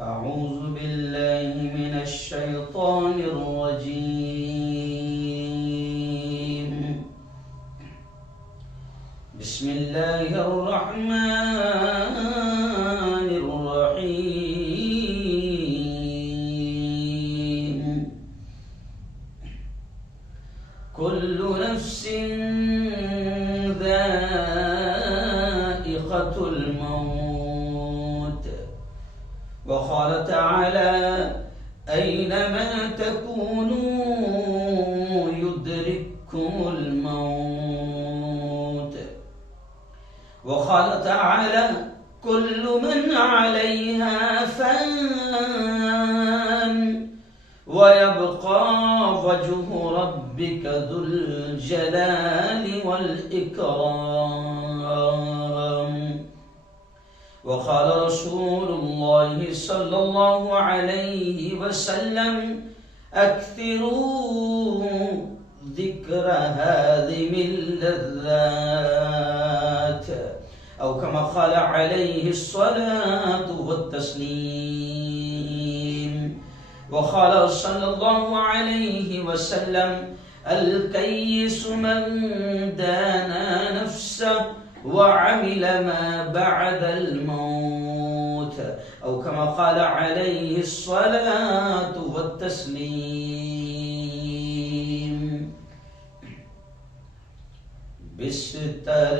أعوذ بالله من الشيطان الرجيم. بسم الله الرحمن الرحيم. كل نفس ذائقة الموت. وقال تعالى: أينما تكونوا يدرككم الموت. وقال تعالى: كل من عليها فان ويبقى وجه ربك ذو الجلال والإكرام. وقال رسول الله صلى الله عليه وسلم: أكثروا ذكر هذه اللذات، أو كما قال عليه الصلاة والتسليم. وقال صلى الله عليه وسلم: الكيس من دانا نفسه وعمل ما بعد الموت، أو كما قال عليه الصلاة والتسليم. بستر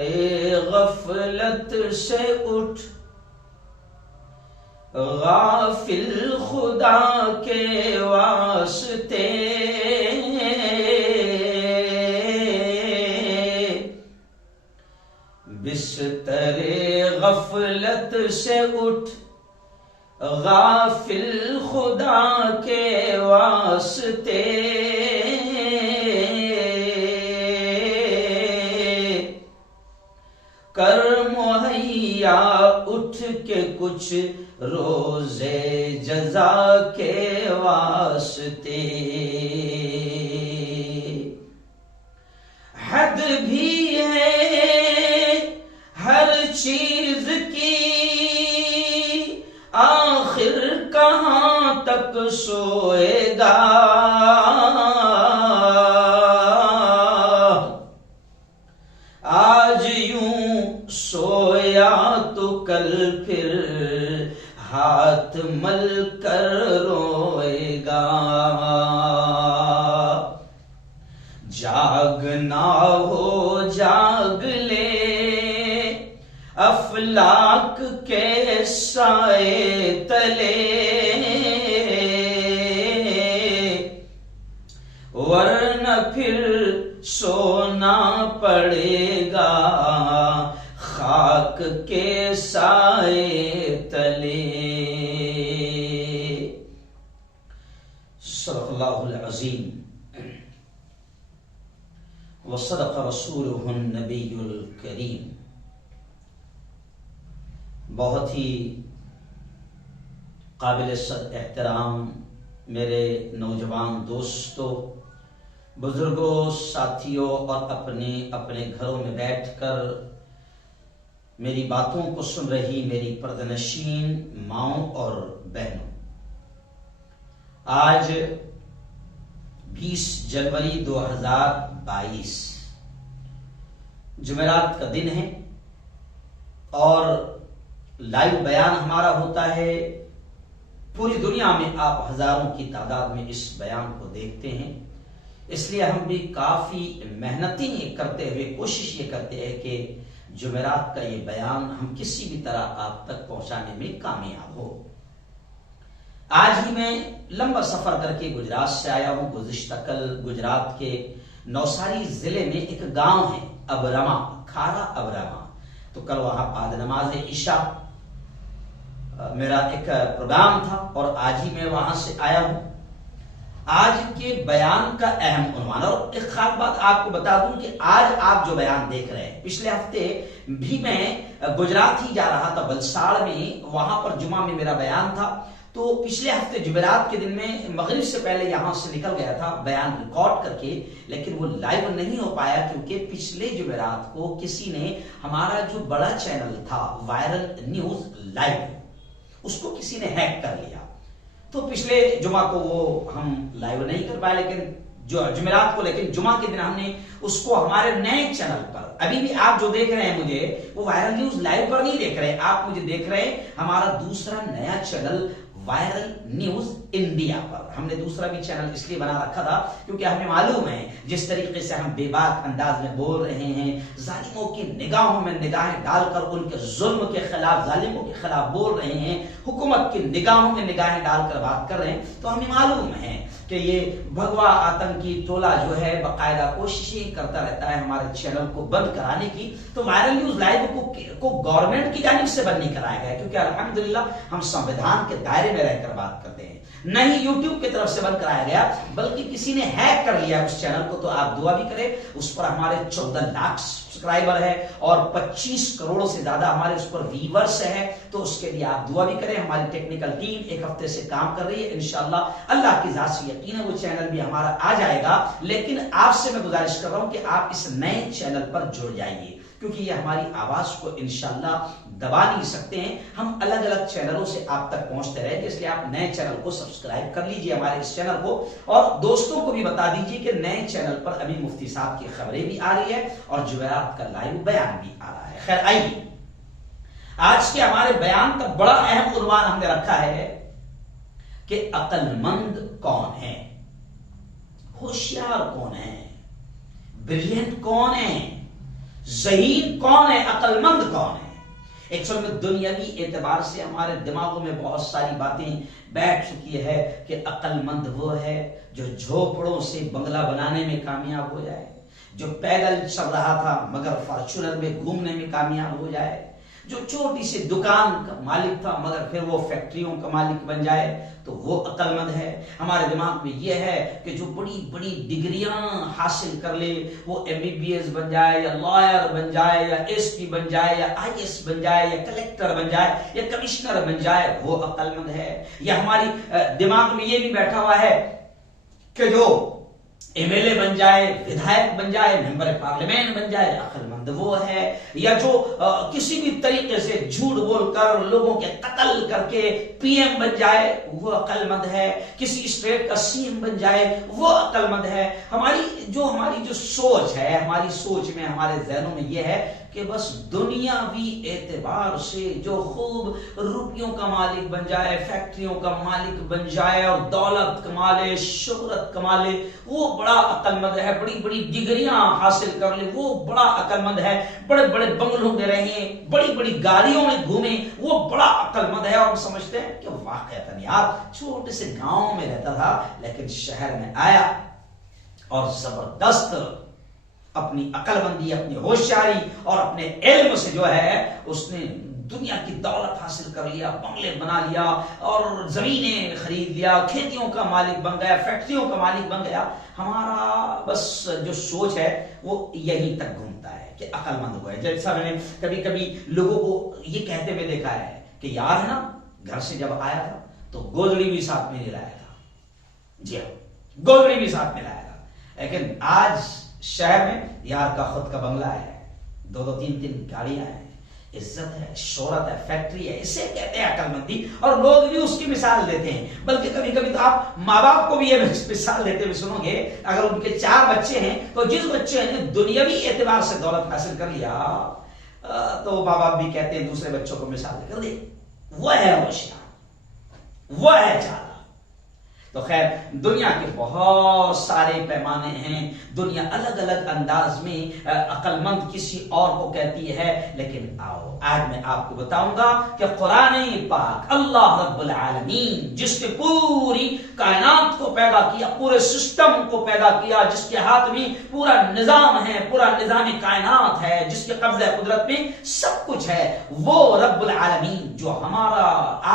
غفلت سے اٹھ، غافل خدا کے واسطے، بستر غفلت سے اٹھ، غافل خدا کے واسطے، کر مہیا اٹھ کے کچھ روزے جزا کے واسطے. حد بھی ہے ہر چیز کی، آخر کہاں تک سوئے گا. آج یوں سویا تو کل پھر ہاتھ مل کر روئے گا. جاگنا ہو جاگ لے، افلاک کے سائے تلے، ورنہ پھر سونا پڑے گا خاک کے سائے تلے. صدق اللہ العظیم وصدق رسولہ النبی الکریم. بہت ہی قابل احترام میرے نوجوان دوستوں، بزرگوں، ساتھیوں اور اپنے گھروں میں بیٹھ کر میری باتوں کو سن رہی میری پردنشین ماؤں اور بہنوں، آج 20 جنوری 2022 جمعرات کا دن ہے اور لائیو بیان ہمارا ہوتا ہے. پوری دنیا میں آپ ہزاروں کی تعداد میں اس بیان کو دیکھتے ہیں، اس لیے ہم بھی کافی محنتی کرتے ہوئے کوشش یہ کرتے ہیں کہ جمعرات کا یہ بیان ہم کسی بھی طرح آپ تک پہنچانے میں کامیاب ہو. آج ہی میں لمبا سفر کر کے گجرات سے آیا ہوں. گزشتہ کل گجرات کے نوساری ضلع میں ایک گاؤں ہے ابرما، کھارا ابرما. تو کل وہاں بعد نماز عشاء میرا ایک پروگرام تھا اور آج ہی میں وہاں سے آیا ہوں. آج کے بیان کا اہم عنوان، اور ایک خاص بات آپ کو بتا دوں کہ آج آپ جو بیان دیکھ رہے ہیں، پچھلے ہفتے بھی میں گجرات ہی جا رہا تھا، بلساڑ میں، وہاں پر جمعہ میں میرا بیان تھا. تو پچھلے ہفتے جمعرات کے دن میں مغرب سے پہلے یہاں سے نکل گیا تھا بیان ریکارڈ کر کے، لیکن وہ لائیو نہیں ہو پایا کیونکہ پچھلے جمعرات کو کسی نے ہمارا جو بڑا چینل تھا وائرل نیوز لائیو، اس کو کسی نے ہیک کر لیا. تو پچھلے جمعہ کو وہ ہم لائیو نہیں کر پائے، لیکن جو جمعرات کو، لیکن جمعہ کے دن ہم نے اس کو ہمارے نئے چینل پر، ابھی بھی آپ جو دیکھ رہے ہیں مجھے، وہ وائرل نیوز لائیو پر نہیں دیکھ رہے، آپ مجھے دیکھ رہے ہیں ہمارا دوسرا نیا چینل وائرل نیوز انڈیا پر. ہم نے دوسرا بھی چینل اس لیے بنا رکھا تھا کیونکہ ہمیں معلوم ہے جس طریقے سے ہم بے باک انداز میں بول رہے ہیں، ظالموں کی نگاہوں میں نگاہیں ڈال کر ان کے ظلم کے خلاف، ظالموں کے خلاف بول رہے ہیں، حکومت کی نگاہوں میں نگاہیں ڈال کر بات کر رہے ہیں، تو ہمیں معلوم ہے کہ یہ بھگوا آتنکی ٹولہ جو ہے باقاعدہ کوششیں کرتا رہتا ہے ہمارے چینل کو بند کرانے کی. تو وائرل نیوز لائیو کو گورنمنٹ کی جانب سے بند نہیں کرایا گیا، کیونکہ الحمدللہ ہم سنویدھان کے دائرے میں رہ کر بات کرتے ہیں. نہ ہی یوٹیوب کی طرف سے بند کرایا گیا، بلکہ کسی نے ہیک کر لیا اس چینل کو. تو آپ دعا بھی کریں، اس پر ہمارے 14 لاکھ سبسکرائبر ہے اور 25 کروڑ سے زیادہ ہمارے اس پر ویورز ہے. تو اس کے لیے آپ دعا بھی کریں. ہماری ٹیکنیکل ٹیم ایک ہفتے سے کام کر رہی ہے، انشاءاللہ اللہ کی ذات سے یقین ہے وہ چینل بھی ہمارا آ جائے گا. لیکن آپ سے میں گزارش کر رہا ہوں کہ آپ اس نئے چینل پر جڑ جائیے، کیونکہ یہ ہماری آواز کو انشاءاللہ دبا نہیں سکتے ہیں. ہم الگ الگ چینلوں سے آپ تک پہنچتے رہے، اس لیے آپ نئے چینل کو سبسکرائب کر لیجئے ہمارے اس چینل کو، اور دوستوں کو بھی بتا دیجئے کہ نئے چینل پر ابھی مفتی صاحب کی خبریں بھی آ رہی ہے اور جمعرات کا لائیو بیان بھی آ رہا ہے. خیر آئیے، آج کے ہمارے بیان کا بڑا اہم عنوان ہم نے رکھا ہے کہ عقل مند کون ہے، ہوشیار کون ہے، بریلینٹ کون ہے، ذہین کون ہے، عقل مند کون ہے. ایکچوئل میں دنیاوی اعتبار سے ہمارے دماغوں میں بہت ساری باتیں بیٹھ چکی ہے کہ عقل مند وہ ہے جو جھوپڑوں سے بنگلہ بنانے میں کامیاب ہو جائے، جو پیدل چل رہا تھا مگر فارچونر میں گھومنے میں کامیاب ہو جائے، جو چھوٹی سی دکان کا مالک تھا مگر پھر وہ فیکٹریوں کا مالک بن جائے، تو وہ عقل مند ہے. ہمارے دماغ میں یہ ہے کہ جو بڑی بڑی ڈگریاں حاصل کر لے، وہ MBBS بن جائے یا لائر بن جائے یا SP بن جائے یا IS بن جائے یا کلیکٹر بن جائے یا کمشنر بن جائے، وہ عقل مند ہے. یا ہماری دماغ میں یہ بھی بیٹھا ہوا ہے کہ جو MLA بن جائے، ودھائک بن جائے، ممبر پارلیمنٹ بن جائے، عقل مند وہ ہے. یا جو کسی بھی طریقے سے جھوٹ بول کر لوگوں کے قتل کر کے PM بن جائے، وہ عقل مند ہے. کسی اسٹیٹ کا CM بن جائے، وہ عقل مند ہے. ہماری جو سوچ ہے، ہماری سوچ میں، ہمارے ذہنوں میں یہ ہے کہ بس دنیاوی اعتبار سے جو خوب روپیوں کا مالک بن جائے، فیکٹریوں کا مالک بن جائے اور دولت کما لے، شہرت کما لے، وہ بڑا عقل مند ہے. بڑی بڑی ڈگریاں حاصل کر لے، وہ بڑا عقل مند ہے. بڑے بڑے بنگلوں میں رہیں، بڑی بڑی گاڑیوں میں گھومیں، وہ بڑا عقل مند ہے. اور ہم سمجھتے ہیں کہ واقعتاً یار چھوٹے سے گاؤں میں رہتا تھا لیکن شہر میں آیا اور زبردست اپنی عقل مندی، اپنی ہوشیاری اور اپنے علم سے جو ہے اس نے دنیا کی دولت حاصل کر لیا، بنگلے بنا لیا اور زمینیں خرید لیا، کھیتیوں کا مالک بن گیا، فیکٹریوں کا مالک بن گیا. ہمارا بس جو سوچ ہے وہ یہیں تک گھومتا ہے کہ عقل مند ہوا ہے. جیسا میں نے کبھی کبھی لوگوں کو یہ کہتے ہوئے دیکھا ہے کہ یار ہے نا، گھر سے جب آیا تھا تو گودڑی بھی ساتھ میں نہیں لایا تھا. جی ہاں، گودڑی بھی ساتھ میں لایا تھا. لیکن آج شہر میں یار کا خود کا بنگلہ ہے، 2 3 گاڑیاں ہیں، عزت ہے، شہرت ہے، فیکٹری ہے. اسے کہتے ہیں عقل مندی. اور لوگ بھی اس کی مثال دیتے ہیں. بلکہ کبھی کبھی تو آپ ماں باپ کو بھی یہ مثال دیتے ہوئے سنو گے، اگر ان کے 4 بچے ہیں تو جس بچے نے دنیاوی اعتبار سے دولت حاصل کر لیا تو ماں باپ بھی کہتے ہیں دوسرے بچوں کو مثال دے کر دے وہ ہے ہوشیار، وہ ہے چالاک. تو خیر، دنیا کے بہت سارے پیمانے ہیں، دنیا الگ الگ انداز میں عقل مند کسی اور کو کہتی ہے. لیکن آؤ آج میں آپ کو بتاؤں گا کہ قرآن پاک اللہ رب العالمین جس نے پوری کائنات کو پیدا کیا، پورے سسٹم کو پیدا کیا، جس کے ہاتھ میں پورا نظام ہے، پورا نظام کائنات ہے، جس کے قبضہ قدرت میں سب کچھ ہے، وہ رب العالمین جو ہمارا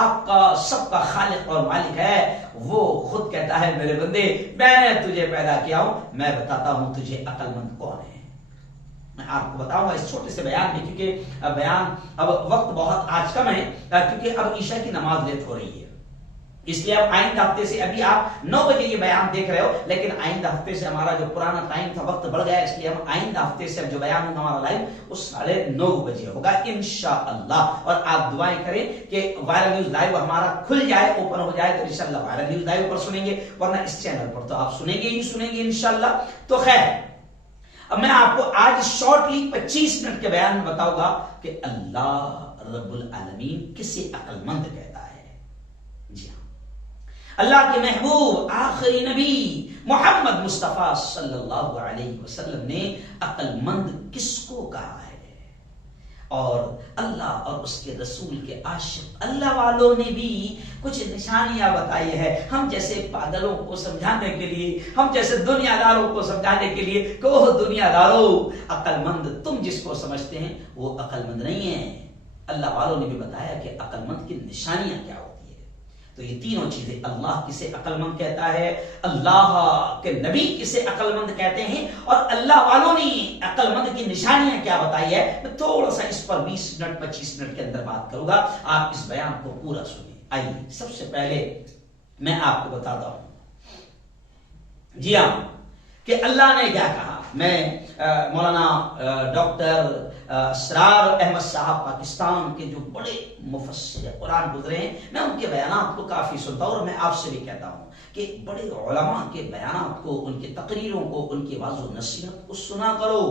آپ کا سب کا خالق اور مالک ہے، وہ خود کہتا ہے میرے بندے میں نے تجھے پیدا کیا ہوں، میں بتاتا ہوں تجھے عقل مند کون ہے. میں آپ کو بتاؤں گا اس چھوٹے سے بیان میں، کیونکہ بیان اب وقت بہت آج کم ہے، کیونکہ اب عشاء کی نماز لیٹ ہو رہی ہے. اس لیے اب آئندہ ہفتے سے، ابھی آپ 9 بجے یہ بیان دیکھ رہے ہو، لیکن آئندہ ہفتے سے ہمارا جو پرانا ٹائم تھا وقت بڑھ گیا، اس لیے ہم آئندہ ہفتے سے اب جو بیان ہوگا ہمارا لائیو وہ 9:30 بجے ہوگا انشاءاللہ. اور آپ دعائیں کریں کہ وائرل نیوز لائیو ہمارا کھل جائے، اوپن ہو جائے، تو انشاءاللہ وائرل نیوز لائیو پر سنیں گے، ورنہ اس چینل پر تو آپ سنیں گے انشاءاللہ. تو خیر، اب میں آپ کو آج شارٹلی 25 منٹ کے بیان میں بتاؤں گا کہ اللہ رب العالمین کسے عقل مند کہتا ہے. جی ہاں، اللہ کے محبوب آخری نبی محمد مصطفیٰ صلی اللہ علیہ وسلم نے عقل مند کس کو کہا ہے؟ اور اللہ اور اس کے رسول کے عاشق اللہ والوں نے بھی کچھ نشانیاں بتائی ہے، ہم جیسے پاگلوں کو سمجھانے کے لیے، ہم جیسے دنیا داروں کو سمجھانے کے لیے کہ وہ دنیا داروں، عقل مند تم جس کو سمجھتے ہیں وہ عقل مند نہیں ہے. اللہ والوں نے بھی بتایا کہ عقل مند کی نشانیاں کیا ہوتی ہے. تو یہ تینوں چیزیں، اللہ کسے عقل مند کہتا ہے، اللہ کے نبی کسے عقل مند کہتے ہیں، اور اللہ والوں نے عقل مند کی نشانیاں کیا بتائی ہے، میں تھوڑا سا اس پر 20 منٹ 25 منٹ کے اندر بات کروں گا. آپ اس بیان کو پورا سنیں. آئیے سب سے پہلے میں آپ کو بتاتا ہوں، جی ہاں، کہ اللہ نے کیا کہا. میں مولانا ڈاکٹر اسرار احمد صاحب پاکستان کے جو بڑے مفسر قرآن گزرے ہیں، میں ان کے بیانات کو کافی سنتا ہوں، اور میں آپ سے بھی کہتا ہوں کہ بڑے علماء کے بیانات کو، ان کی تقریروں کو، ان کی واضح و نصیحت کو سنا کرو،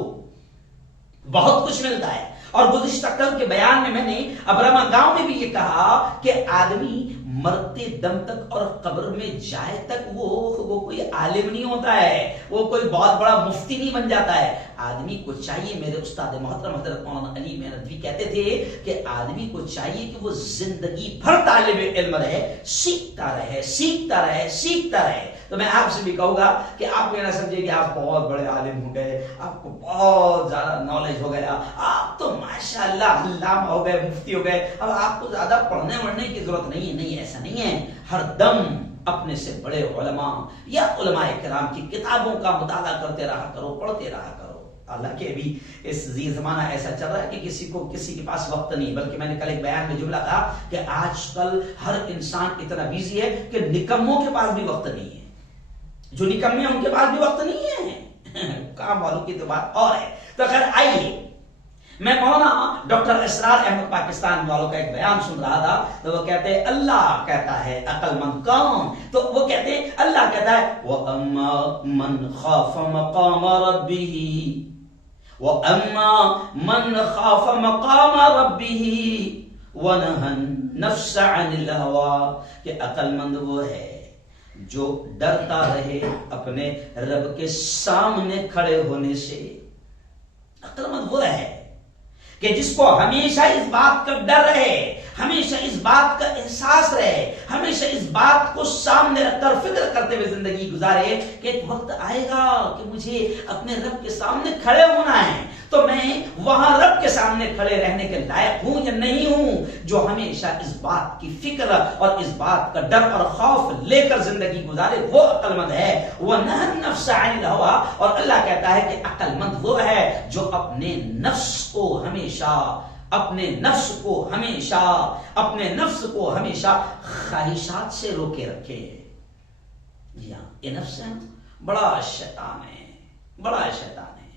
بہت کچھ ملتا ہے. اور گزشتہ کل کے بیان میں نے ابرما گاؤں میں بھی یہ کہا کہ آدمی مرتے دم تک اور قبر میں جائے تک وہ کوئی عالم نہیں ہوتا ہے، وہ کوئی بہت بڑا مفتی نہیں بن جاتا ہے. آدمی کو چاہیے، میرے استاد محترم حضرت مولانا علی محنت کہتے تھے کہ آدمی کو چاہیے کہ وہ زندگی بھر طالب علم رہے، سیکھتا رہے سیکھتا رہے سیکھتا رہے. تو میں آپ سے بھی کہوں گا کہ آپ یہ نہ سمجھے کہ آپ بہت بڑے عالم ہو گئے، آپ کو بہت زیادہ نالج ہو گیا، آپ تو ماشاءاللہ علامہ ہو گئے، مفتی ہو گئے، اب آپ کو زیادہ پڑھنے وڑھنے کی ضرورت نہیں ہے. نہیں، ایسا نہیں ہے. ہر دم اپنے سے بڑے علماء یا علماء کرام کی کتابوں کا مطالعہ کرتے رہا کرو، پڑھتے رہا کرو. حالانکہ ابھی اس زمانہ ایسا چل رہا ہے کہ کسی کے پاس وقت نہیں، بلکہ میں نے کل ایک بیان میں جملہ کہا کہ آج کل ہر انسان اتنا بیزی ہے کہ نکموں کے پاس بھی وقت نہیں ہے. جو نکمے ہیں ان کے پاس بھی وقت نہیں ہے، کام والوں کی تو بات اور ہے. تو خیر، آئیے، میں مولانا ڈاکٹر اسرار احمد پاکستان والوں کا ایک بیان سن رہا تھا، تو وہ کہتے ہیں اللہ کہتا ہے عقل مند کون؟ تو وہ کہتے ہیں اللہ کہتا ہے وَأَمَّا مَنْ خَافَ مَقَامَ رَبِّهِ وَأَمَّا مَنْ خَافَ مَقَامَ رَبِّهِ وَنَهَى النَّفْسَ عَنِ الْهَوَىٰ، کہ عقل مند وہ ہے جو ڈرتا رہے اپنے رب کے سامنے کھڑے ہونے سے. عقل مند وہ ہے کہ جس کو ہمیشہ اس بات کا ڈر رہے، ہمیشہ اس بات کا احساس رہے، ہمیشہ اس بات کو سامنے رکھ کر فکر کرتے ہوئے زندگی گزارے کہ ایک وقت آئے گا کہ مجھے اپنے رب کے سامنے کھڑے ہونا ہے، تو میں وہاں رب کے سامنے کھڑے رہنے کے لائق ہوں یا نہیں ہوں. جو ہمیشہ اس بات کی فکر اور اس بات کا ڈر اور خوف لے کر زندگی گزارے وہ عقل مند ہے. وَنَهَى النَّفْسَ عَنِ الْهَوَىٰ، اور اللہ کہتا ہے کہ عقل مند وہ ہے جو اپنے نفس کو ہمیشہ خواہشات سے روکے رکھے. جی ہاں، یہ نفس ہے بڑا شیطان ہے، بڑا شیطان ہے،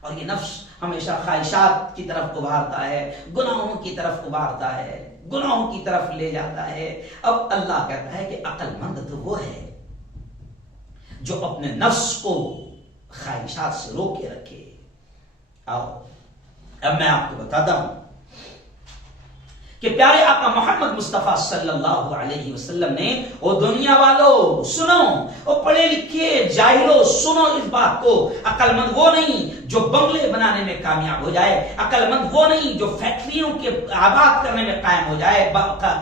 اور یہ نفس ہمیشہ خواہشات کی طرف ابھارتا ہے، گناہوں کی طرف ابھارتا ہے، گناہوں کی طرف لے جاتا ہے. اب اللہ کہتا ہے کہ عقل مند تو وہ ہے جو اپنے نفس کو خواہشات سے روکے رکھے. اب میں آپ کو بتاتا ہوں کہ پیارے آقا محمد مصطفیٰ صلی اللہ علیہ وسلم نے، او دنیا والو سنو، او پڑھے لکھے جاہلو سنو اس بات کو، عقل مند وہ نہیں جو بنگلے بنانے میں کامیاب ہو جائے، عقل مند وہ نہیں جو فیکٹریوں کے آباد کرنے میں قائم ہو جائے،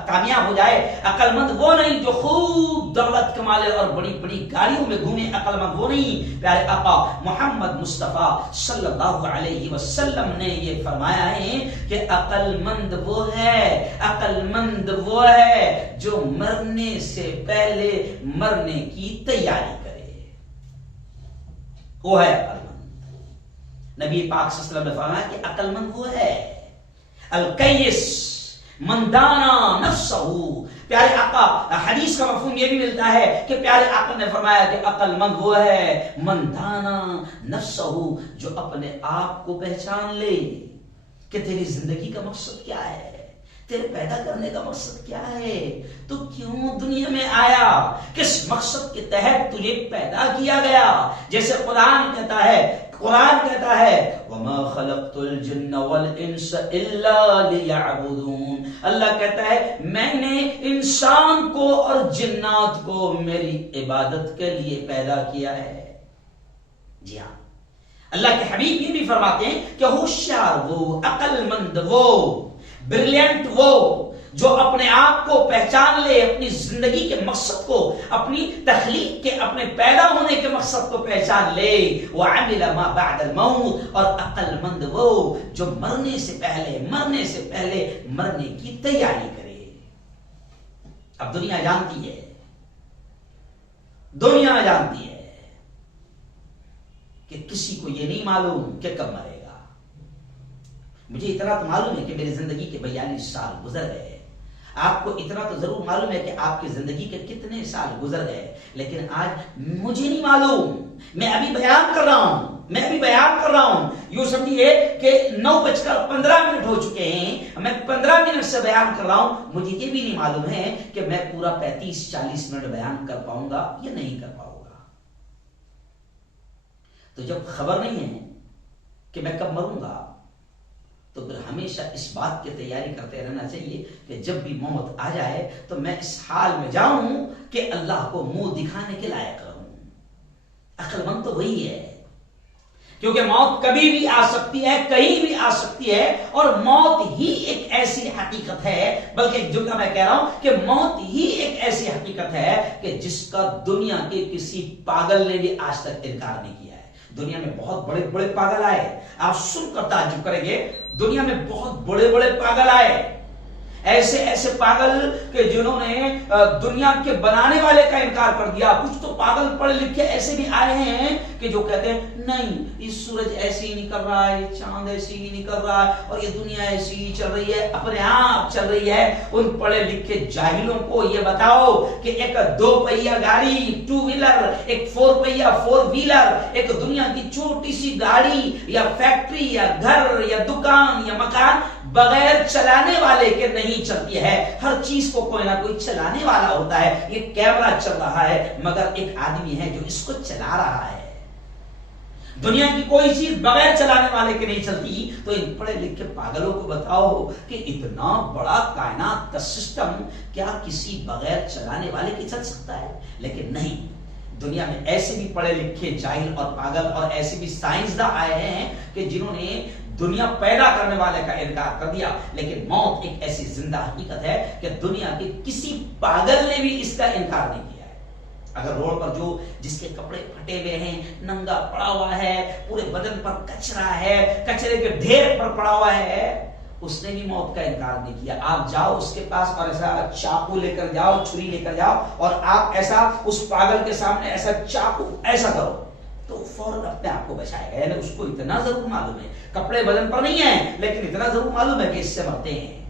کامیاب ہو جائے، عقل مند وہ نہیں جو خوب دولت کما لے اور بڑی بڑی گاڑیوں میں گھومے، عقل مند وہ نہیں. پیارے آقا محمد مصطفیٰ صلی اللہ علیہ وسلم نے یہ فرمایا ہے کہ عقل مند وہ ہے، عقل مند وہ ہے جو مرنے سے پہلے مرنے کی تیاری کرے، وہ ہے عقل مند. نبی پاک صلی اللہ علیہ وسلم نے فرمایا کہ عقل مند وہ ہے القیس من دانا نفسہ. پیارے آقا حدیث کا مفہوم یہ بھی ملتا ہے کہ پیارے آقا نے فرمایا کہ عقل مند وہ ہے من دانا نفسہ، جو اپنے آپ کو پہچان لے کہ تیری زندگی کا مقصد کیا ہے، تیرے پیدا کرنے کا مقصد کیا ہے، تو کیوں دنیا میں آیا، کس مقصد کے تحت تجھے پیدا کیا گیا. جیسے قرآن کہتا ہے وَمَا خَلَقْتُ الْجِنَّ وَالْإِنسَ إِلَّا لِيَعْبُدُونَ. اللہ کہتا ہے میں نے انسان کو اور جنات کو میری عبادت کے لیے پیدا کیا ہے. جی ہاں، اللہ کے حبیب یہ بھی فرماتے ہیں کہ ہوشیار وہ، عقل مند وہ، بریلینٹ وہ جو اپنے آپ کو پہچان لے، اپنی زندگی کے مقصد کو، اپنی تخلیق کے، اپنے پیدا ہونے کے مقصد کو پہچان لے. وَعَمِلَ مَا بَعْدَ الْمَوْتِ، اور عقل مند وہ جو مرنے سے پہلے مرنے کی تیاری کرے. اب دنیا جانتی ہے کہ کسی کو یہ نہیں معلوم کہ کب مرے گا. مجھے اتنا تو معلوم ہے کہ میری زندگی کے 42 سال گزر گئے. آپ کو اتنا تو ضرور معلوم ہے کہ آپ کی زندگی کے کتنے سال گزر گئے، لیکن آج مجھے نہیں معلوم. میں ابھی بیان کر رہا ہوں. یوں سمجھیے کہ 9:15 ہو چکے ہیں، میں 15 منٹ سے بیان کر رہا ہوں. مجھے یہ بھی نہیں معلوم ہے کہ میں پورا 35-40 منٹ بیان کر پاؤں گا یا نہیں کر پاؤں گا. تو جب خبر نہیں ہے کہ میں کب مروں گا، تو پھر ہمیشہ اس بات کی تیاری کرتے رہنا چاہیے کہ جب بھی موت آ جائے تو میں اس حال میں جاؤں کہ اللہ کو منہ دکھانے کے لائق رہوں. عقل مند تو وہی ہے، کیونکہ موت کبھی بھی آ سکتی ہے، کہیں بھی آ سکتی ہے، اور موت ہی ایک ایسی حقیقت ہے، بلکہ ایک جملہ میں کہہ رہا ہوں کہ موت ہی ایک ایسی حقیقت ہے کہ جس کا دنیا کے کسی پاگل نے بھی آج تک انکار نہیں کیا ہے. دنیا میں بہت بڑے بڑے پاگل آئے، آپ سن کر تعجب کریں گے. دنیا میں بہت بڑے بڑے پاگل آئے، ایسے پاگل کہ جنہوں نے دنیا کے بنانے والے کا انکار کر دیا. کچھ تو پاگل پڑھے لکھے ایسے بھی آئے ہیں کہ جو کہتے ہیں نہیں، یہ سورج ایسے ہی نہیں کر رہا ہے، یہ چاند ایسے ہی نہیں کر رہا ہے، اور یہ دنیا ایسی ہی چل رہی ہے، اپنے آپ چل رہی ہے. ان پڑھے لکھے جاہلوں کو یہ بتاؤ کہ ایک 2 پہیہ گاڑی 2 ویلر، ایک 4 پہیہ 4 ویلر، ایک دنیا کی چھوٹی سی گاڑی یا فیکٹری یا گھر یا دکان یا مکان بغیر چلانے والے کے نہیں چلتی ہے. ہر چیز کو کوئی نہ کوئی چلانے والا ہوتا ہے. یہ کیمرہ چل رہا ہے مگر ایک آدمی ہے جو اس کو چلا رہا ہے. دنیا کی کوئی چیز بغیر چلانے والے کے نہیں چلتی. تو ان پڑھے لکھے پاگلوں کو بتاؤ کہ اتنا بڑا کائنات کا سسٹم کیا کسی بغیر چلانے والے کے چل سکتا ہے؟ لیکن نہیں، دنیا میں ایسے بھی پڑھے لکھے جاہل اور پاگل اور ایسے بھی سائنسداں آئے ہیں کہ جنہوں نے دنیا پیدا کرنے والے کا انکار کر دیا. لیکن موت ایک ایسی زندہ حقیقت ہے کہ دنیا کے کسی پاگل نے بھی اس کا انکار نہیں کیا ہے. اگر روڈ پر جس کے کپڑے پھٹے ہوئے ہیں، ننگا پڑا ہوا ہے، پورے بدن پر کچرا ہے، کچرے کے ڈھیر پر پڑا ہوا ہے، اس نے بھی موت کا انکار نہیں کیا. آپ جاؤ اس کے پاس اور ایسا چاقو لے کر جاؤ، چھری لے کر جاؤ، اور آپ ایسا اس پاگل کے سامنے ایسا چاقو ایسا کرو تو فوراً اپنے آپ کو بچائے گا. یعنی اس کو اتنا ضرور معلوم ہے، کپڑے بدن پر نہیں ہیں لیکن اتنا ضرور معلوم ہے کہ اس سے مرتے ہیں.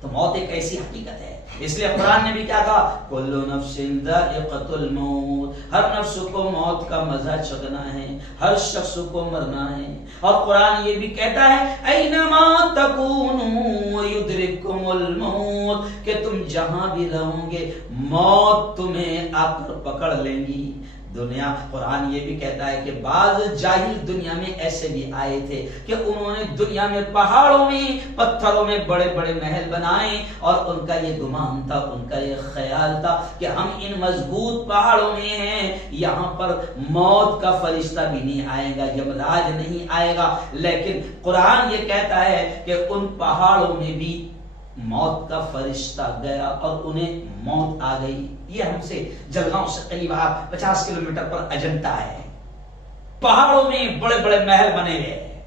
تو موت ایک ایسی حقیقت ہے. اس لیے قرآن نے بھی کیا کہا، کل نفس ذائقۃ الموت، ہر نفس کو موت کا مزہ چکھنا ہے، ہر شخص کو مرنا ہے. اور قرآن یہ بھی کہتا ہے اینما تکونوا یدرککم الموت، کہ تم جہاں بھی رہو گے موت تمہیں آ کر پکڑ لیں گی. دنیا قرآن یہ بھی کہتا ہے کہ بعض جاہل دنیا میں ایسے بھی آئے تھے کہ انہوں نے دنیا میں پہاڑوں میں پتھروں میں بڑے بڑے محل بنائے، اور ان کا یہ گمان تھا، ان کا یہ خیال تھا کہ ہم ان مضبوط پہاڑوں میں ہیں، یہاں پر موت کا فرشتہ بھی نہیں آئے گا، یمراج نہیں آئے گا. لیکن قرآن یہ کہتا ہے کہ ان پہاڑوں میں بھی موت کا فرشتہ گیا اور انہیں موت آ گئی. یہ ہم سے جلگاؤں سے قریب 50 کلومیٹر پر اجنتا ہے. پہاڑوں میں بڑے بڑے محل بنے ہوئے،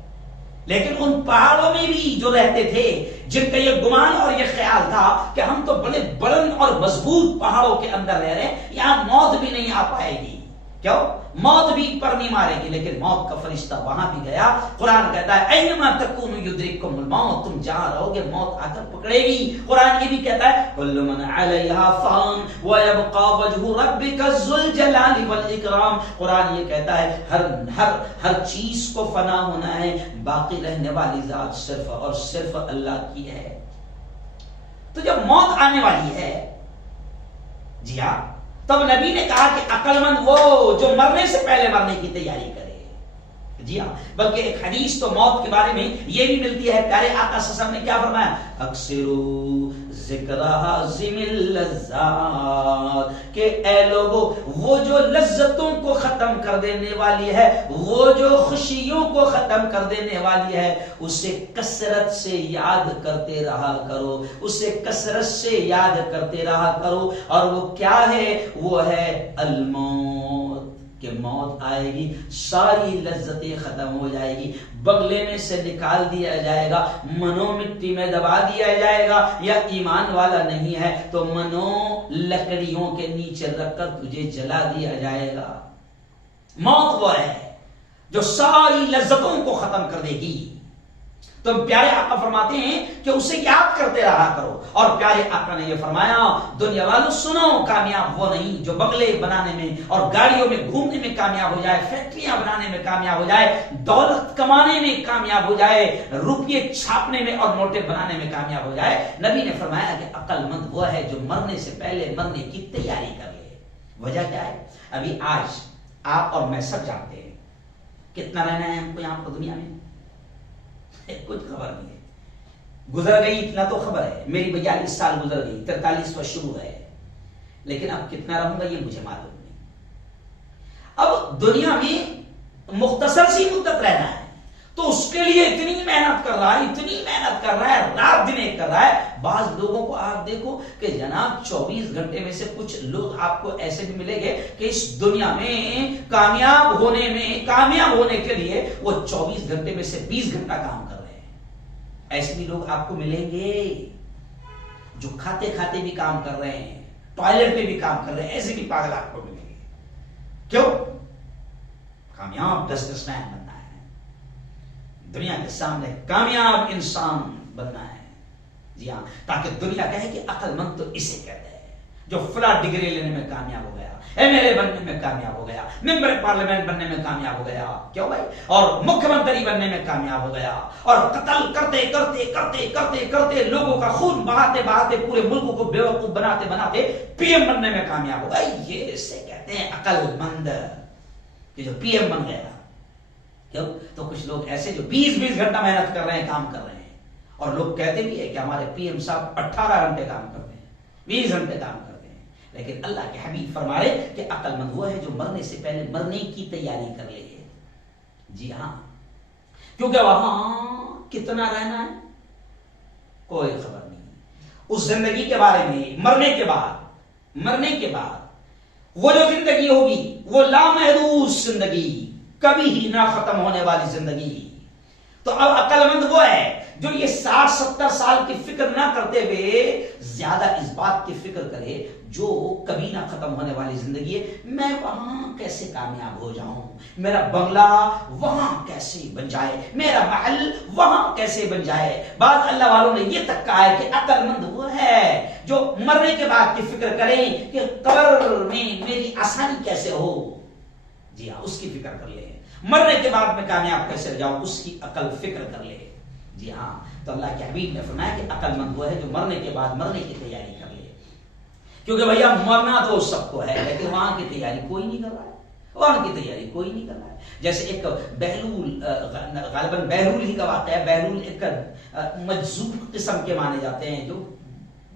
لیکن ان پہاڑوں میں بھی جو رہتے تھے، جن کا یہ گمان اور یہ خیال تھا کہ ہم تو بڑے بلند اور مضبوط پہاڑوں کے اندر رہ رہے ہیں، یہاں موت بھی نہیں آ پائے گی، کیوں؟ موت بھی پر نہیں مارے گی، لیکن موت کا فرشتہ وہاں بھی گیا۔ قرآن کہتا ہے اینما تکونوا یدرککم الموت، تم جہاں رہو گے موت آ کر پکڑے گی۔ قرآن یہ بھی کہتا ہے کل من علیہا فان ویبقى وجہ ربک ذو الجلال والاکرام۔ قرآن یہ کہتا ہے ہر چیز کو فنا ہونا ہے، باقی رہنے والی ذات صرف اور صرف اللہ کی ہے۔ تو جب موت آنے والی ہے، جی ہاں، تب نبی نے کہا کہ عقل مند وہ جو مرنے سے پہلے مرنے کی تیاری کرے۔ جی ہاں، بلکہ ایک حدیث تو موت کے بارے میں یہ بھی ملتی ہے، پیارے آقا صلی اللہ علیہ وسلم نے کیا فرمایا؟ اکثروا ذکر حازم اللذات، کہ اے لوگو وہ جو لذتوں کو ختم کر دینے والی ہے، وہ جو خوشیوں کو ختم کر دینے والی ہے، اسے کثرت سے یاد کرتے رہا کرو، اسے کثرت سے یاد کرتے رہا کرو۔ اور وہ کیا ہے؟ وہ ہے الموت، کہ موت آئے گی، ساری لذتیں ختم ہو جائے گی، بغلے میں سے نکال دیا جائے گا، منو مٹی میں دبا دیا جائے گا، یا ایمان والا نہیں ہے تو منو لکڑیوں کے نیچے رکھ کر تجھے جلا دیا جائے گا۔ موت وہ ہے جو ساری لذتوں کو ختم کر دے گی۔ تو پیارے آقا فرماتے ہیں کہ اسے یاد کرتے رہا کرو۔ اور پیارے آقا نے یہ فرمایا دنیا والوں سنو، کامیاب وہ نہیں جو بنگلے بنانے میں اور گاڑیوں میں گھومنے میں کامیاب ہو جائے، فیکٹریاں بنانے میں کامیاب ہو جائے، دولت کمانے میں کامیاب ہو جائے، روپیے چھاپنے میں اور نوٹیں بنانے میں کامیاب ہو جائے۔ نبی نے فرمایا کہ عقل مند وہ ہے جو مرنے سے پہلے مرنے کی تیاری کر لے۔ وجہ کیا ہے؟ ابھی آج آپ اور میں سب جانتے ہیں کتنا رہنا ہے ہم کو یہاں پر دنیا میں، کچھ خبر نہیں ہے۔ گزر گئی اتنا تو خبر ہے، میری 42 سال گزر گئی، 43واں شروع ہے، لیکن اب کتنا رہوں گا یہ مجھے معلوم نہیں۔ اب دنیا میں مختصر سی مدت رہنا ہے، تو اس کے لیے اتنی محنت کر رہا ہے، اتنی محنت کر رہا ہے، رات دن ایک کر رہا ہے۔ بعض لوگوں کو آپ دیکھو کہ جناب 24 گھنٹے میں سے کچھ لوگ آپ کو ایسے بھی ملیں گے کہ اس دنیا میں کامیاب ہونے کے لیے وہ 24 گھنٹے میں سے 20 گھنٹہ کام کر رہے ہیں۔ ایسے بھی لوگ آپ کو ملیں گے جو کھاتے کھاتے بھی کام کر رہے ہیں، ٹوائلٹ میں بھی کام کر رہے ہیں، ایسے بھی پاگل آپ کو ملیں گے۔ کیوں؟ کامیاب بزنس مین بننا ہے، دنیا کے سامنے کامیاب انسان بننا ہے۔ جی ہاں، تاکہ دنیا کہے کہ عقل مند تو اسے کہتے ہیں جو فلاں ڈگری لینے میں کامیاب ہو گیا، ایم ایل اے بننے میں کامیاب ہو گیا، ممبر پارلیمنٹ بننے میں کامیاب ہو گیا، کیوں بھائی، اور مکھ منتری بننے میں کامیاب ہو گیا، اور قتل کرتے کرتے کرتے کرتے کرتے لوگوں کا خون بہاتے بہاتے پورے ملک کو بیوقوف بناتے بناتے پی ایم بننے میں کامیاب ہو گیا۔ یہ اسے کہتے ہیں عقل مند، کہ جو پی ایم بن گیا۔ کیوں؟ تو کچھ لوگ ایسے جو 20 گھنٹہ محنت کر رہے ہیں، کام کر رہے ہیں، اور لوگ کہتے بھی ہیں کہ ہمارے پی ایم صاحب 18 گھنٹے کام کرتے ہیں، 20 گھنٹے کام کرتے ہیں، لیکن اللہ کے حبیب فرما رہے کہ عقل مند وہ ہے جو مرنے سے پہلے مرنے کی تیاری کر لے۔ جی ہاں، کیونکہ وہاں کتنا رہنا ہے کوئی خبر نہیں۔ اس زندگی کے بارے میں مرنے کے بعد وہ جو زندگی ہوگی وہ لامحدود زندگی، کبھی ہی نہ ختم ہونے والی زندگی۔ تو اب عقل مند وہ ہے جو یہ 60-70 سال کی فکر نہ کرتے ہوئے زیادہ اس بات کی فکر کرے جو کبھی نہ ختم ہونے والی زندگی ہے، میں وہاں کیسے کامیاب ہو جاؤں، میرا بنگلہ وہاں کیسے بن جائے، میرا محل وہاں کیسے بن جائے۔ بعض اللہ والوں نے یہ تک کہا ہے کہ عقل مند وہ ہے جو مرنے کے بعد کی فکر کریں کہ قبر میں میری آسانی کیسے ہو۔ جی ہاں، اس کی فکر کر لے، مرنے کے بعد میں کامیاب کیسے جاؤں، اس کی عقل فکر کر لے۔ جی ہاں، تو اللہ کے حبیب نے فرمایا کہ عقل مند وہ ہے جو مرنے کے بعد مرنے کی تیاری کر لے، کیونکہ بھیا مرنا تو سب کو ہے، لیکن وہاں کی تیاری کوئی نہیں کر رہا ہے، وہاں کی تیاری کوئی نہیں کر رہا ہے۔ جیسے ایک بہلول، غالباً بہلول ہی کا واقعہ ہے، بہلول ایک مجذوب قسم کے مانے جاتے ہیں جو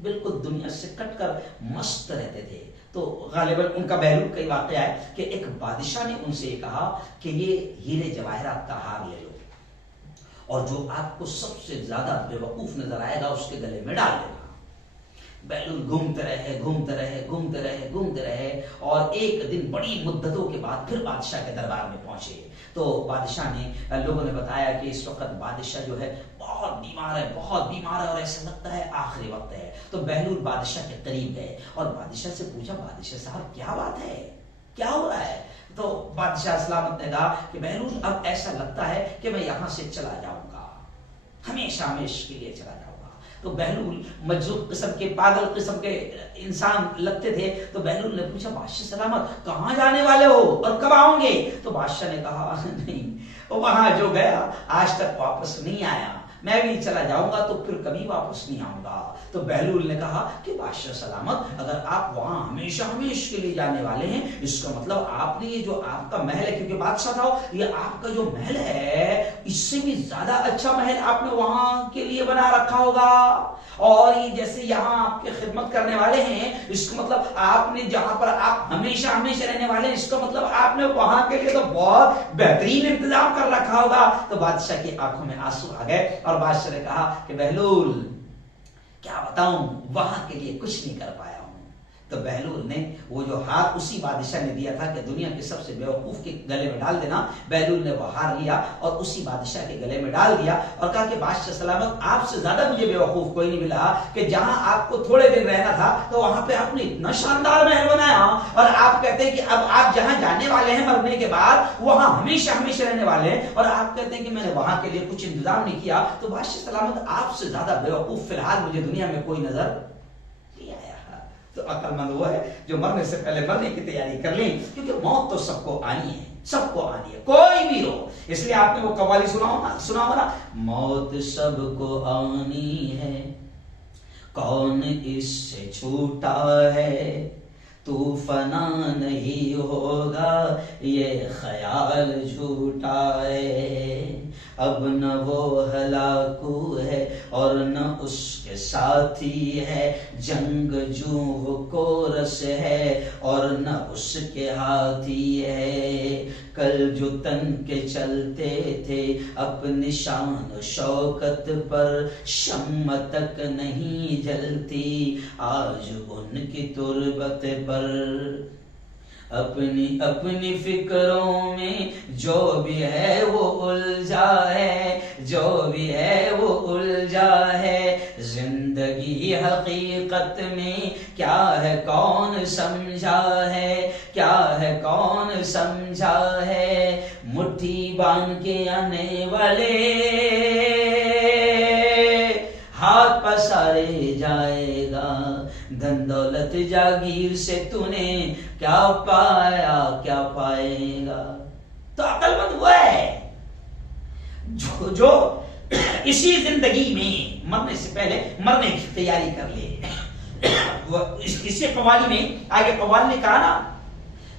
بالکل دنیا سے کٹ کر مست رہتے تھے۔ تو غالباً ان کا بہلول کا واقعہ ہے کہ ایک بادشاہ نے ان سے یہ کہا کہ یہ ہیرے جواہرات کا ہار لے لو، اور جو آپ کو سب سے زیادہ بے وقوف نظر آئے گا اس کے گلے میں ڈال دینا۔ بہلول گھومتے رہے اور ایک دن بڑی مدتوں کے بعد پھر بادشاہ کے دربار میں پہنچے۔ تو بادشاہ نے، لوگوں نے بتایا کہ اس وقت بادشاہ جو ہے بہت بیمار ہے اور ایسا لگتا ہے آخری وقت ہے۔ تو بہلول بادشاہ کے قریب گئے اور بادشاہ سے پوچھا، بادشاہ صاحب کیا بات ہے، کیا ہو رہا ہے؟ تو بادشاہ سلامت نے کہا کہ بہلول اب ایسا لگتا ہے کہ میں یہاں سے چلا جاؤں گا، ہمیشہ ہمیشہ کے لیے چلا جاؤں گا۔ تو بہلول مجذوب قسم کے، پاگل قسم کے انسان لگتے تھے۔ تو بہلول نے پوچھا بادشاہ سلامت کہاں جانے والے ہو اور کب آؤ گے؟ تو بادشاہ نے کہا نہیں، وہاں جو گیا آج تک واپس نہیں آیا، میں بھی چلا جاؤں گا تو پھر کبھی واپس نہیں آؤں گا۔ تو بہلول نے کہا کہ بادشاہ سلامت اگر آپ وہاں ہمیشہ ہمیشہ کے لیے جانے والے ہیں، اس کا مطلب آپ نے یہ جو آپ کا محل ہے، کیونکہ بادشاہ تھا، یہ آپ کا جو محل ہے اس سے بھی زیادہ اچھا محل آپ نے وہاں کے لیے بنا رکھا ہوگا، اور یہ جیسے یہاں آپ کے خدمت کرنے والے ہیں، اس کا مطلب آپ نے جہاں پر آپ ہمیشہ ہمیشہ رہنے والے ہیں، اس کا مطلب آپ نے وہاں کے لیے تو بہت بہترین انتظام کر رکھا ہوگا۔ تو بادشاہ کی آنکھوں میں آنسو آ گئے اور بادشاہ نے کہا کہ بہلول کیا بتاؤں، وہاں کے لیے کچھ نہیں کر پایا ہوں۔ تو بہلول نے وہ جو ہار اسی بادشاہ نے دیا تھا کہ دنیا کے سب سے بیوقوف کے گلے میں ڈال دینا، بہلول نے وہ ہار لیا اور اسی بادشاہ کے گلے میں ڈال دیا اور کہا کہ بادشاہ سلامت آپ سے زیادہ مجھے بیوقوف کوئی نہیں ملا کہ جہاں آپ کو تھوڑے دن رہنا تھا تو وہاں پہ آپ نے اتنا شاندار محل بنایا، اور آپ کہتے ہیں کہ اب آپ جہاں جانے والے ہیں مرنے کے بعد وہاں ہمیشہ ہمیشہ رہنے والے ہیں، اور آپ کہتے ہیں کہ میں نے وہاں کے لیے کچھ انتظام نہیں کیا۔ تو بادشاہ سلامت آپ سے زیادہ بیوقوف فی الحال مجھے دنیا میں کوئی نظر نہیں آیا۔ تو عقل مند وہ ہے جو مرنے سے پہلے مرنے کی تیاری کر لیں، کیونکہ موت تو سب کو آنی ہے، سب کو آنی ہے، کوئی بھی ہو۔ اس لیے آپ نے وہ قوالی سنا ہوگا، موت سب کو آنی ہے، کون اس سے چھوٹا ہے، تو فنا نہیں ہوگا یہ خیال جھوٹا ہے، اب نہ وہ ہلاکو ہے اور نہ اس کے ساتھی ہے، جنگ جو وہ کورس ہے اور نہ اس کے ہاتھی ہے، کل جو تن کے چلتے تھے اپنی شان و شوکت پر، شمع تک نہیں جلتی آج ان کی تربت پر، اپنی اپنی فکروں میں جو بھی ہے وہ الجھا ہے، جو بھی ہے وہ الجھا ہے، زندگی حقیقت میں کیا ہے کون سمجھا ہے، کیا ہے کون سمجھا ہے، مٹھی باندھ کے آنے والے ہاتھ پسارے جائے گا، دھن دولت جاگیر سے تو نے کیا پایا کیا پائے گا۔ تو عقل مند وہ ہے جو اسی زندگی میں مرنے سے پہلے مرنے کی تیاری کر لے۔ اسی قوالی میں آگے قوالی نے کہا نا،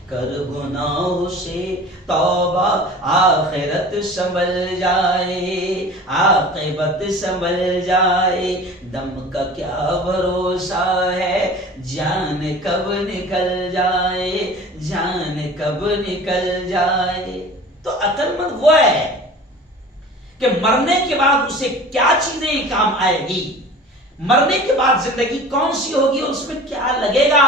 کر گناہ سے توبہ آخرت سنبھل جائے، عاقبت سنبھل جائے، دم کا کیا بھروسہ ہے، جان کب نکل جائے، جان کب نکل جائے۔ تو عقل مند وہ ہے کہ مرنے کے بعد اسے کیا چیزیں کام آئے گی، مرنے کے بعد زندگی کون سی ہوگی اور اس میں کیا لگے گا،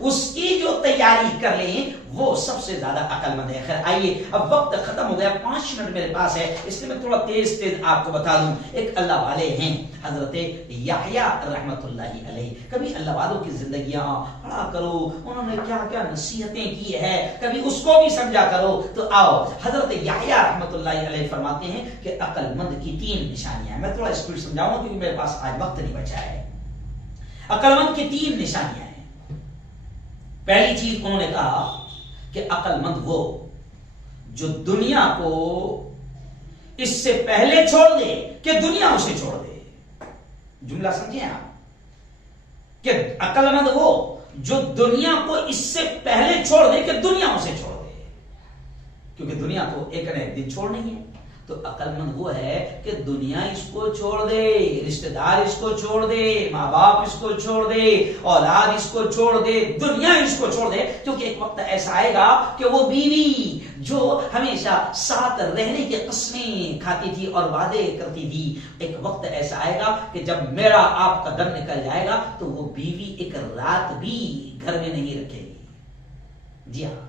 اس کی جو تیاری کر لیں وہ سب سے زیادہ عقل مند ہے۔ خیر آئیے، اب وقت ختم ہو گیا، 5 منٹ میرے پاس ہے، اس لیے میں تھوڑا تیز آپ کو بتا دوں۔ ایک اللہ والے ہیں حضرت یحییٰ رحمت اللہ علیہ، کبھی اللہ والوں کی زندگیاں پڑھا کرو، انہوں نے کیا کیا نصیحتیں کی ہے، کبھی اس کو بھی سمجھا کرو۔ تو آؤ، حضرت یحییٰ رحمت اللہ علیہ فرماتے ہیں کہ عقل مند کی 3 نشانیاں ہیں۔ میں تھوڑا اسپیڈ سمجھاؤں گا کیونکہ میرے پاس آج وقت نہیں بچا ہے۔ عقل مند کی 3 نشانیاں ہیں۔ پہلی چیز انہوں نے کہا کہ عقل مند وہ جو دنیا کو اس سے پہلے چھوڑ دے کہ دنیا اسے چھوڑ دے۔ جملہ سمجھیں آپ کہ عقل مند وہ جو دنیا کو اس سے پہلے چھوڑ دے کہ دنیا اسے چھوڑ دے، کیونکہ دنیا کو ایک نہ ایک دن چھوڑ نہیں ہے۔ تو عقل مند وہ ہے کہ دنیا اس کو چھوڑ دے، رشتہ دار اس کو چھوڑ دے، ماں باپ اس کو چھوڑ دے، اولاد اس کو چھوڑ دے، دنیا اس کو چھوڑ دے، کیونکہ ایک وقت ایسا آئے گا کہ وہ بیوی جو ہمیشہ ساتھ رہنے کی قسمیں کھاتی تھی اور وعدے کرتی تھی، ایک وقت ایسا آئے گا کہ جب میرا آپ کا دم نکل جائے گا تو وہ بیوی ایک رات بھی گھر میں نہیں رکھے گی۔ جی ہاں،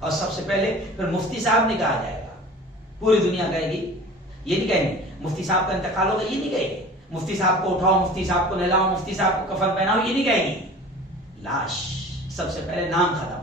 اور سب سے پہلے پھر مفتی صاحب نے کہا جائے گا، پوری دنیا کہے گی، یہ نہیں کہیں گے مفتی صاحب کا انتقال ہوگا، یہ نہیں کہے گی مفتی صاحب کو اٹھاؤ، مفتی صاحب کو نہلاؤ، مفتی صاحب کو کفن پہناؤ، یہ نہیں کہے گی۔ لاش سب سے پہلے نام ختم،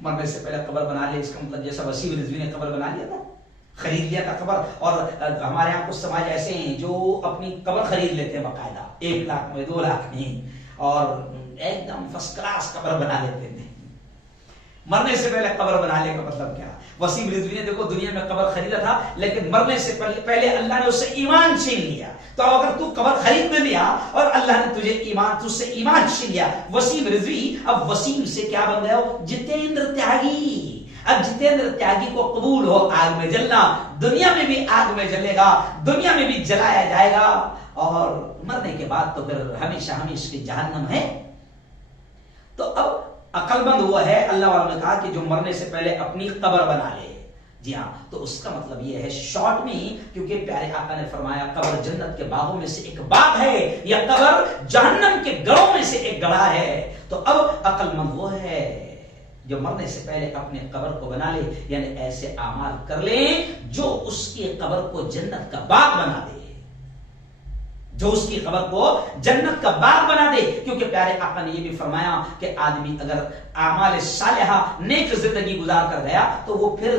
مرنے سے پہلے قبر بنا لے، اس کا مطلب جیسا وسیم رضوی نے قبر بنا لیا تھا، خرید لیا تھا قبر. اور ہمارے یہاں کچھ سماج ایسے ہیں جو اپنی قبر خرید لیتے ہیں باقاعدہ 1 لاکھ میں 2 لاکھ میں، اور ایک دم فرسٹ کلاس قبر بنا لیتے ہیں. مرنے سے پہلے قبر بنانے کا مطلب کیا؟ وسیم رضوی نے دیکھو دنیا میں قبر خریدا تھا، لیکن مرنے سے پہلے اللہ نے اس سے ایمان چھین لیا. تو اگر تو قبر خرید میں لیا اور اللہ نے تجھ سے ایمان چھین لیا، وسیم رضوی اب وسیم سے کیا بن گیا ہو؟ جتیندر تیاگی. اب جتیندر تیاگی کو قبول ہو آگ میں جلنا، دنیا میں بھی آگ میں جلے گا، دنیا میں بھی جلایا جائے گا، اور مرنے کے بعد تو پھر ہمیشہ ہمیشہ کی جہنم ہے. تو اب عقل مند وہ ہے، اللہ والوں نے کہا کہ جو مرنے سے پہلے اپنی قبر بنا لے. جی ہاں، تو اس کا مطلب یہ ہے شارٹ میں، کیونکہ پیارے آقا نے فرمایا قبر جنت کے باغوں میں سے ایک باغ ہے یا قبر جہنم کے گڑھوں میں سے ایک گڑھا ہے. تو اب عقل مند وہ ہے جو مرنے سے پہلے اپنے قبر کو بنا لے، یعنی ایسے اعمال کر لے جو اس کی قبر کو جنت کا باغ بنا دے، جو اس کی قبر کو جنت کا باغ بنا دے. کیونکہ پیارے آقا نے یہ بھی فرمایا کہ آدمی اگر اعمال صالحہ نیک زندگی گزار کر گیا تو وہ پھر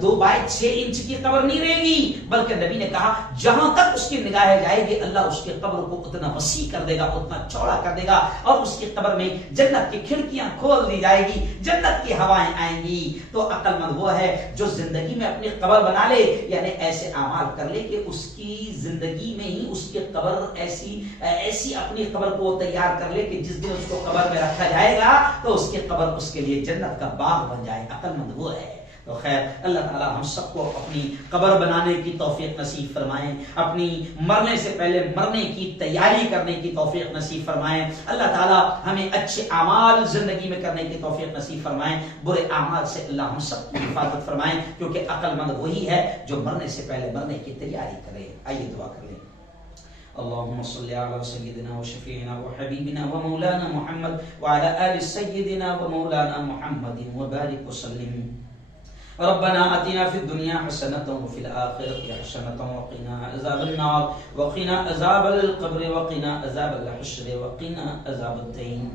2x6 انچ کی قبر نہیں رہے گی، بلکہ نبی نے کہا جہاں تک اس کی نگاہیں جائے گی اللہ اس کی قبر کو اتنا وسیع کر دے گا، اتنا چوڑا کر دے گا، اور اس کی قبر میں جنت کی کھڑکیاں کھول دی جائے گی، جنت کی ہوائیں آئیں گی. تو عقل مند وہ ہے جو زندگی میں اپنی قبر بنا لے، یعنی ایسے اعمال کر لے کہ اس کی زندگی میں ہی اس کی قبر ایسی اپنی قبر کو تیار کر لے کہ جس دن اس کو قبر میں رکھا جائے گا تو اس کی قبر اس کے لیے جنت کا باغ بن جائے. عقل مند وہ ہے. تو خیر اللہ تعالی ہم سب کو اپنی قبر بنانے کی توفیق نصیب فرمائیں، اپنی مرنے سے پہلے مرنے کی تیاری کرنے کی توفیق نصیب فرمائیں. اللہ تعالی ہمیں اچھے اعمال زندگی میں کرنے کی توفیق نصیب فرمائیں، برے اعمال سے اللہ ہم سب کی حفاظت فرمائیں، کیونکہ عقل مند وہی ہے جو مرنے سے پہلے مرنے کی تیاری کرے. آئیے دعا کر لیں. اللهم صل على سيدنا وشفيعنا وحبيبنا ومولانا محمد وعلى آل سيدنا ومولانا محمد وبارك وسلم. ربنا آتنا في الدنيا حسنة وفي الآخرة حسنة وقنا عذاب النار وقنا عذاب القبر وقنا عذاب الحشر وقنا عذاب الدين.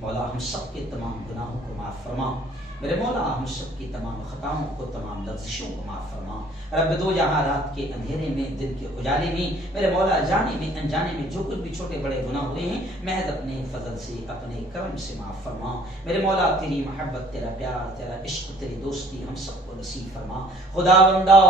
مولا ہم سب کے تمام گناہوں کو معاف فرما، میرے مولا ہم سب کی تمام خطاؤں کو، تمام لغزشوں کو معاف فرما. رب دو جہاں رات کے اندھیرے میں دن کے اجالے میں میرے مولا جانے میں انجانے میں جو کچھ بھی چھوٹے بڑے گناہ ہوئے ہیں محض اپنے فضل سے اپنے کرم سے معاف فرما. میرے مولا تیری محبت، تیرا پیار، تیرا عشق، تیری دوستی ہم سب کو نصیب فرما. خدا بندہ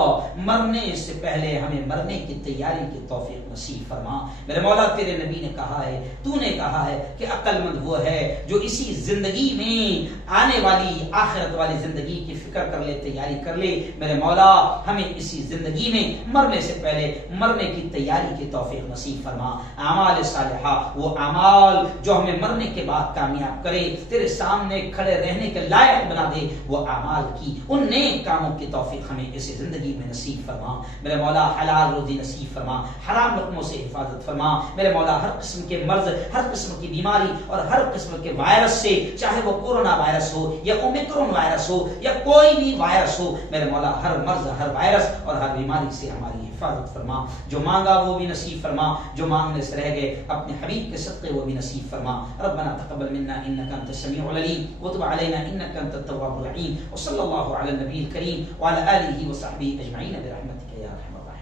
مرنے سے پہلے ہمیں مرنے کی تیاری کی توفیق نصیب فرما. میرے مولا تیرے نبی نے کہا ہے، تو نے کہا ہے کہ عقل مند وہ ہے جو اسی زندگی میں آنے والی آخرت والی زندگی کی فکر کر لے، تیاری کر لے. میرے مولا ہمیں اسی زندگی میں مرنے سے پہلے مرنے کی تیاری کی توفیق نصیب فرما. اعمال صالحہ، وہ اعمال جو ہمیں مرنے کے بعد کامیاب کرے، تیرے سامنے کھڑے رہنے کے لائق بنا دے، وہ اعمال کی ان نیک کاموں کی توفیق ہمیں اسی زندگی میں نصیب فرما. میرے مولا حلال روزی نصیب فرما، حرام لقموں سے حفاظت فرما. میرے مولا ہر قسم کے مرض، ہر قسم کی بیماری اور ہر قسم کے وائرس سے، چاہے وہ کورونا وائرس ہو یا اومیکرون وائرس ہو یا کوئی بھی وائرس ہو، میرے مولا ہر مرض، ہر وائرس اور ہر بیماری سے ہماری حفاظت فرما. جو مانگا وہ بھی نصیب فرما، جو مانگنے سے رہ گئے اپنے حبیب کے صدقے وہ بھی نصیب فرما. ربنا تقبل منا انك انت السميع العليم وتب علينا انك انت التواب الرحيم. وصلى الله على النبي الكريم وعلى اله وصحبه اجمعين برحمتك يا ارحم الراحمين.